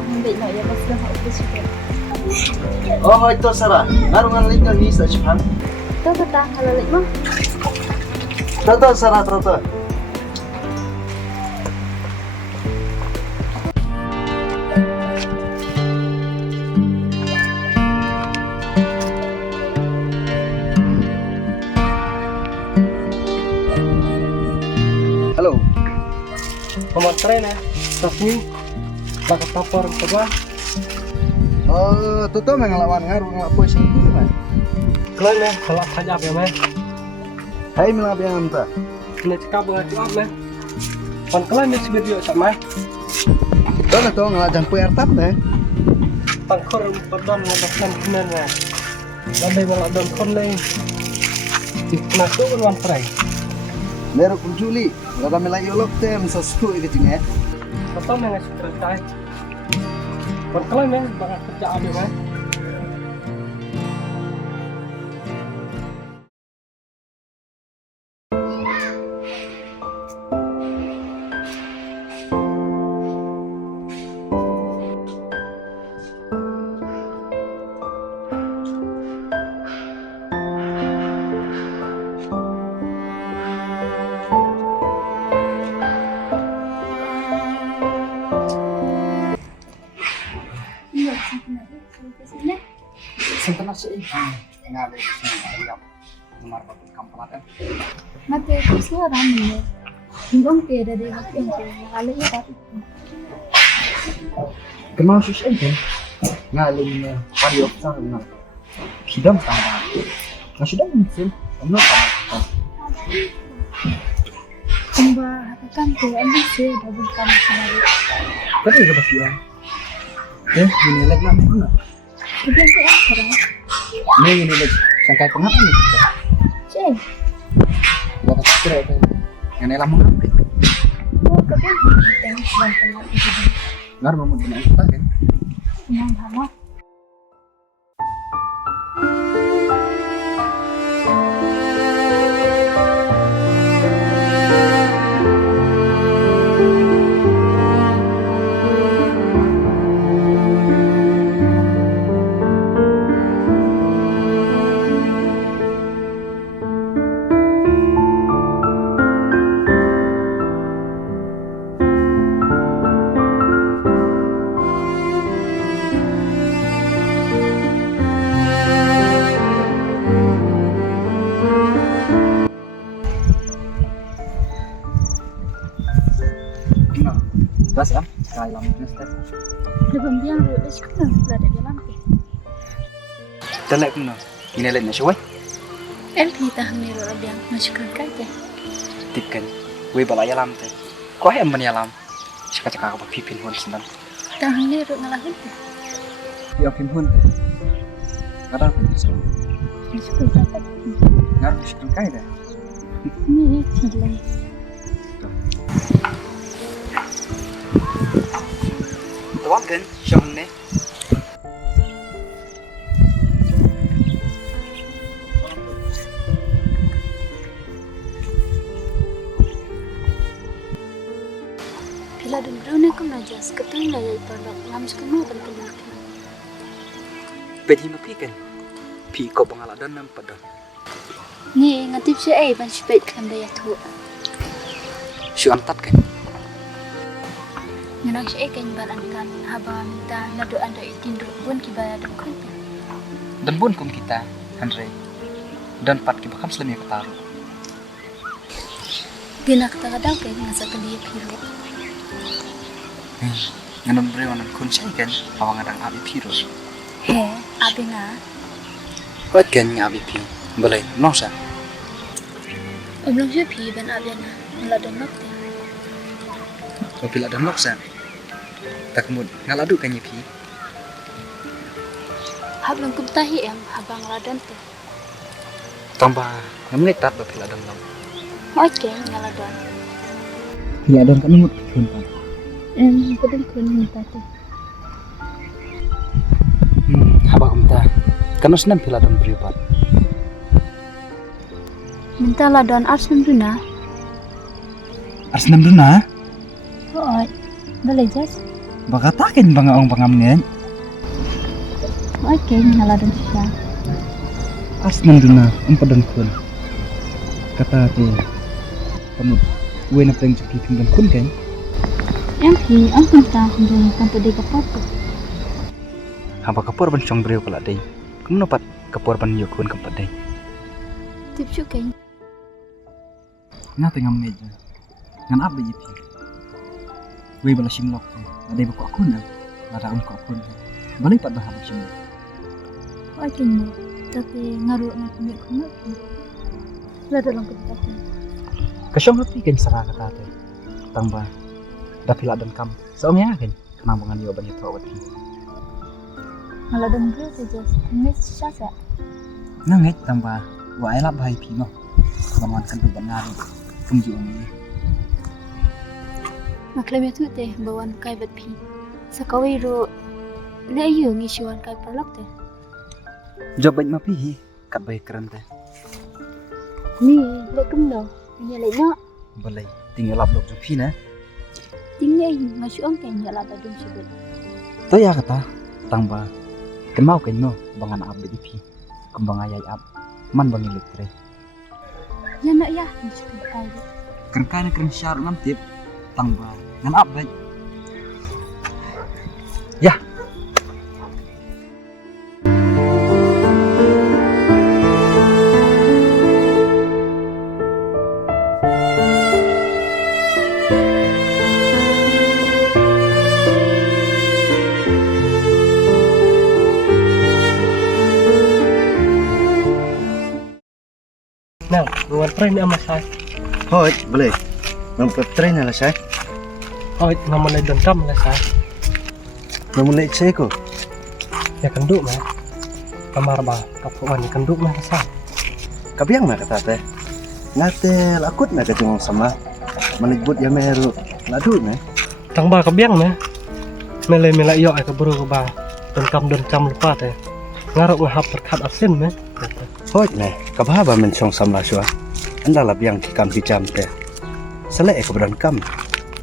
hindi na iya mas dah aku suka. Oh, ito Sarah. Narungan link ni sa Japan. Tahu tak halalik mo? Toto Sarah, toto. Halo. Pematren ya, tapi bakal tapor coba. Oh, toto mengelawan ngaruh ngelapoy sa guru man. Kalian ya, kalau saja apa ya, Hai mga biyanta. kalian cakap dengan apa ya? Pan kalian ya video sama, Ito na to ngelajan puy artap na. tangkor perdon ngadakan kemen ya. Lalu malah don konleng. Masuk ke ruang perai. Meron kong Julie. Ngada mila yolok tem sa school ini tinga. Atau mengasih kerja. Pan kalian ya, bakal kerja apa ya? Iya, sampai sini. Sinta na siya eh. Ngabi siya na ayap. Numarpat ang kampalatan. Mati itu sekarang ni. Hingga tiada dia yang kali ya tapi. Kenal siya eh. Ngalim na pariok sa na. Kidam tama. Na siya minsan. Ano tama? Kumba hatakan tu andi sih double kamu sendiri. Tapi ga ba siya? Ginilag namin ko na. Itu sih sekarang. May ginilag. Sangkay pangalan ni. Cek. Bakit kira ito? Yan ay lamang namin. Oh, tapi yang bantuan itu Ngar mo din ang kita kan. yang sama. Gas ya, kaya lamang na step. Lebih dia ada sekarang berada di lantai. Talak ko na. Ginilag na siya, way. El kita hamil orang yang masuk kerja. Tipkan. Way balaya lam te. Ko ay amman yalam. Sika ka ba pipin hon sindan. Dah hamil orang ngalahin tu. Ya pin hon te. Kadang ko sa. Masuk dapat. Ngar siya kay da. Ni hilang. Tawag kan siya ne. Bila dulu ni kau najas, ketuin lah yang tolak. Lama sekali kan keluar. Pwede mapikan. Pi ko pangaladan ng padon. Ni ngatip siya ban sepet kan daya tu. Siya antat kan. Ngenang siya kan balan kan haba minta nado anda itindu pun kibaya dan kan. Dan bun kum kita, Andre. Dan pat ki bakam selami kataru. Gina kata kadang kan ngasa kali piro. Nganon bre wanan kun siya kan. Awang adang abi piro. He, abi nga. Wat kan nga abi pi. Balay, no sa. Omlong siya pi ban abi na. Ladon nok te. O pila dan loksa. Takmud ngaladu kan pi. Hablong kum tahi em habang ladon te. Tambah ngamlit tat ba pila dan lok. Oke, ngaladon. Pila dan kan mut kun pa. Kadang kun minta te. Haba kumta. Kanos nan pila dan pripat. Minta ladon arsam duna. Ars nam duna. Oh, boleh jas. Bakatakin ba nga ang pangamngen? Okay, ngaladon siya. As nandun na ang padangkon. Katate. Kamu, uwi na tayong sakit ng dangkon kan? MP, ang punta kung doon tanto di kapato. Haba kapur ban siyang beriw pala day. Kamu napat kapur ban yukun kapat day. Tipsyo kay. Nga tengah meja. Ngan apa jipi? Uwi bala simlok ko. Aday ba ko ako na? Naraon ko ako na. Balay pa ba habang simlok? Okay mo. Tapi ngaro na kami ko na. Lado lang kita ko. Kasyong hapi kan sarang katate. Tamba. Dapila dan kam. Sa umya kan. Kenambangan niyo ban ito awat. Ngaladon bro sa just. Miss siya sa. Nangit tamba. Wa ay lab hai pi mo. Kaman kan tu ban ngari. Kumji umi. Maklami tu teh bawan kai bat pi. Sa kawai ro. Na iyo ngisiwan kai perlak teh. Job baik mapi. Kat baik keren teh. Ni, lek kemno. Nya lek nak. Balai. Tinggal lab lok pi na. Tinggal ngasu ang kan nya lada dum sebut. To ya kata. Tamba. Kan mau kan mo. Bangan ab pi. Kembang ayai ab. Man bang elektrik. Ya nak ya, ngasu kai. Kerkai keren syar ngam tip. Tamba. Ngan ab baik. Ya. Nang, ruang tren ama saya. Hoi, boleh. Mempertrain lah saya. Oh, nama lai don kam lah saya. Memulai saya ko. Ya kenduk mah. Kamar ba, kapuan ni kenduk mah saya. Kabiang na kata teh. Ngate lakut na kajung sama. Menigbut ya meru. Ladu na. Tang ba kabiang mah. Mele yo ai ka buru ba. Don kam lupa teh. Ngarok ngahap perkat asin mah. Hoi na. Kabahaba men song sama syua. Anda lah biang kikam kicam teh. Selek ke beran kam.